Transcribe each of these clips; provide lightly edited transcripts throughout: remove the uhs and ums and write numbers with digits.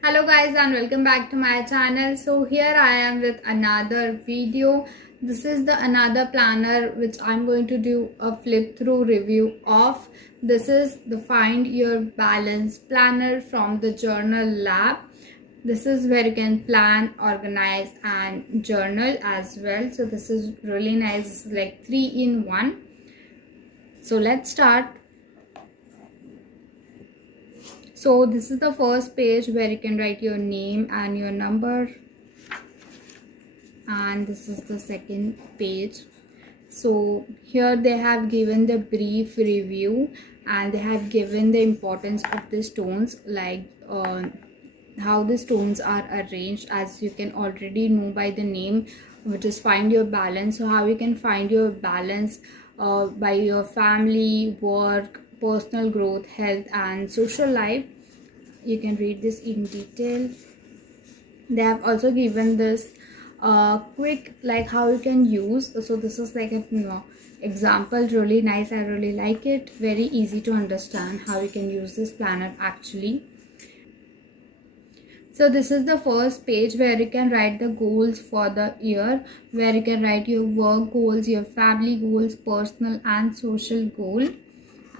Hello guys and welcome back to my channel. So here I am with another video. This is the another planner which I'm going to do a flip through review of. This is the Find Your Balance planner from the Journal Lab. This is where you can plan, organize and journal as well. So this is really nice. It's like 3 in 1. So let's start. So this is the first page where you can write your name and your number, and this is the second page. So here they have given the brief review and they have given the importance of the stones, like how the stones are arranged, as you can already know by the name, which is Find Your Balance. So how you can find your balance by your family, work, personal growth, health and social life. You can read this in detail. They have also given this quick, like how you can use. So this is like a example, really nice. I really like it. Very easy to understand how you can use this planner actually. So this is the first page where you can write the goals for the year, where you can write your work goals, your family goals, personal and social goal.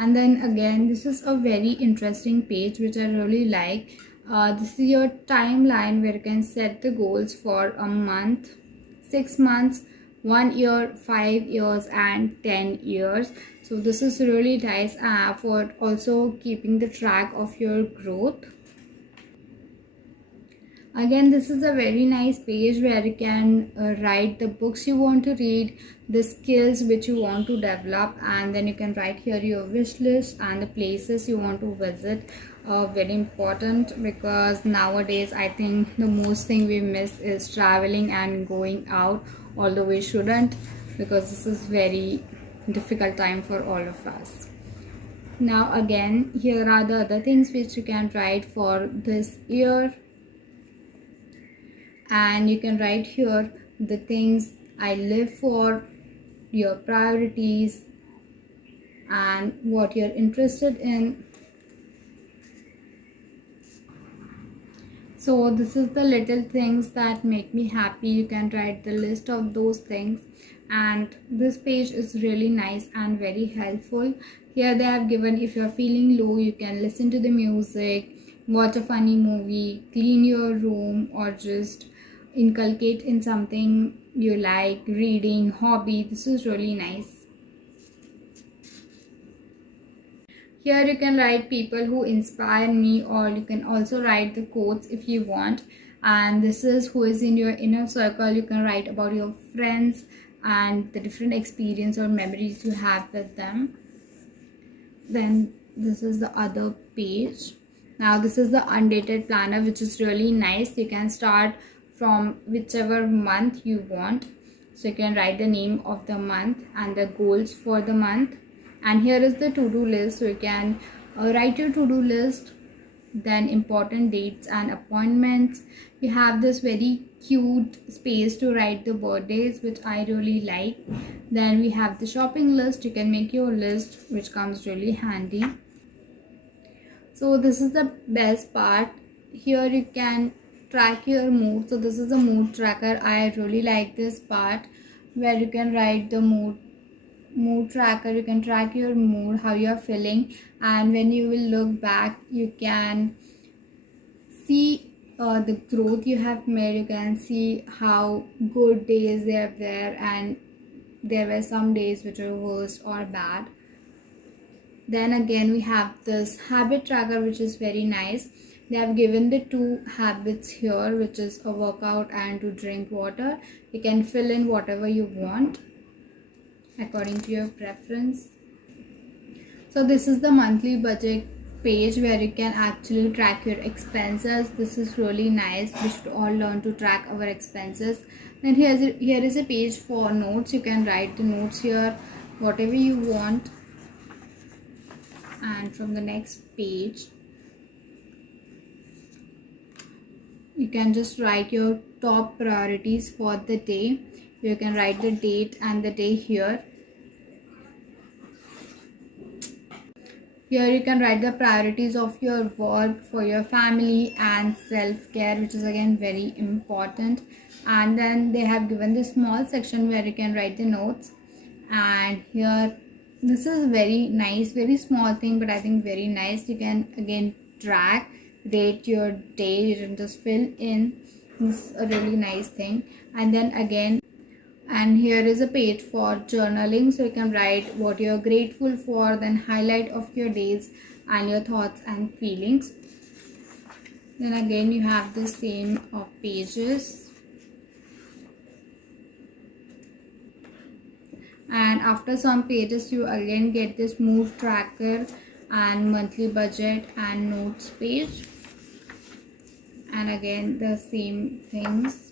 And then again, this is a very interesting page which I really like. This is your timeline where you can set the goals for a month, 6 months, 1 year, 5 years and 10 years. So this is really nice for also keeping the track of your growth. Again, this is a very nice page where you can write the books you want to read, the skills which you want to develop, and then you can write here your wish list and the places you want to visit. Very important, because nowadays I think the most thing we miss is traveling and going out, although we shouldn't, because this is very difficult time for all of us. Now again, here are the other things which you can write for this year, and you can write here the things I live for, your priorities and what you're interested in. So this is the little things that make me happy. You can write the list of those things, and this page is really nice and very helpful. Here they have given, if you're feeling low, you can listen to the music, watch a funny movie, clean your room, or just inculcate in something you like, reading, hobby. This is really nice. Here you can write people who inspire me, or you can also write the quotes if you want. And this is who is in your inner circle. You can write about your friends and the different experience or memories you have with them. Then this is the other page. Now this is the undated planner, which is really nice. You can start from whichever month you want. So you can write the name of the month and the goals for the month. And here is the to-do list. So you can write your to-do list, then important dates and appointments. You have this very cute space to write the birthdays, which I really like. Then we have the shopping list. You can make your list, which comes really handy. So this is the best part. Here you can track your mood. So this is the mood tracker. I really like this part where you can write the mood tracker. You can track your mood, how you are feeling, and when you will look back, you can see the growth you have made. You can see how good days there were, and there were some days which were worst or bad. Then again, we have this habit tracker, which is very nice. They have given the 2 habits here, which is a workout and to drink water. You can fill in whatever you want according to your preference. So this is the monthly budget page where you can actually track your expenses. This is really nice. We should all learn to track our expenses. Then here is a page for notes. You can write the notes here, whatever you want. And from the next page, you can just write your top priorities for the day. You can write the date and the day here. Here you can write the priorities of your work, for your family and self-care, which is again very important. And then they have given this small section where you can write the notes. And here, this is very nice, very small thing, but I think very nice. You can again track, rate your day. You can just fill in. This is a really nice thing. And then again, and here is a page for journaling, so you can write what you're grateful for, then highlight of your days and your thoughts and feelings. Then again you have the same pages, and after some pages you again get this mood tracker and monthly budget and notes page, and again the same things.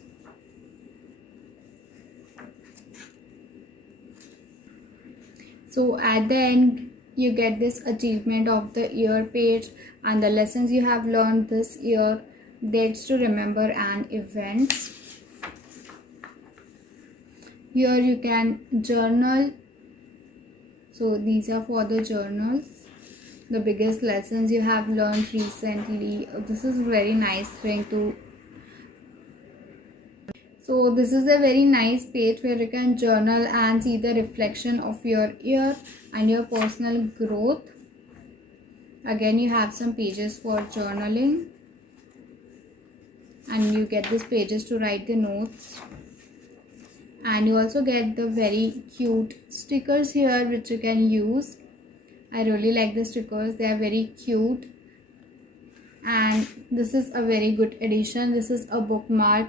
So at the end you get this achievement of the year page and the lessons you have learned this year, dates to remember and events. Here you can journal, so these are for the journals, the biggest lessons you have learned recently. This is very nice thing to. So this is a very nice page where you can journal and see the reflection of your year and your personal growth. Again you have some pages for journaling, and you get these pages to write the notes, and you also get the very cute stickers here which you can use. I really like the stickers, they are very cute, and this is a very good addition. This is a bookmark.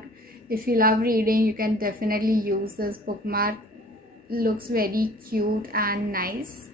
If you love reading, you can definitely use this bookmark. Looks very cute and nice.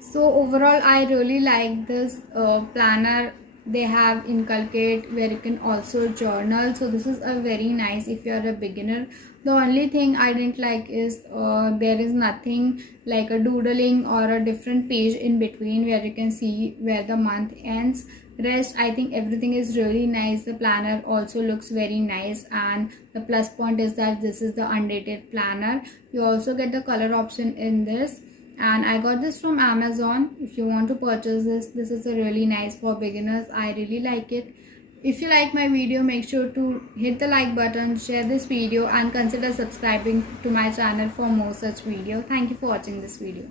So overall I really like this planner. They have inculcate where you can also journal, so this is a very nice if you are a beginner. The only thing I didn't like is there is nothing like a doodling or a different page in between where you can see where the month ends. Rest, I think everything is really nice. The planner also looks very nice, and the plus point is that this is the undated planner. You also get the color option in this, and I got this from Amazon. If you want to purchase this is a really nice for beginners. I really like it. If you like my video, make sure to hit the like button, share this video, and consider subscribing to my channel for more such video. Thank you for watching this video.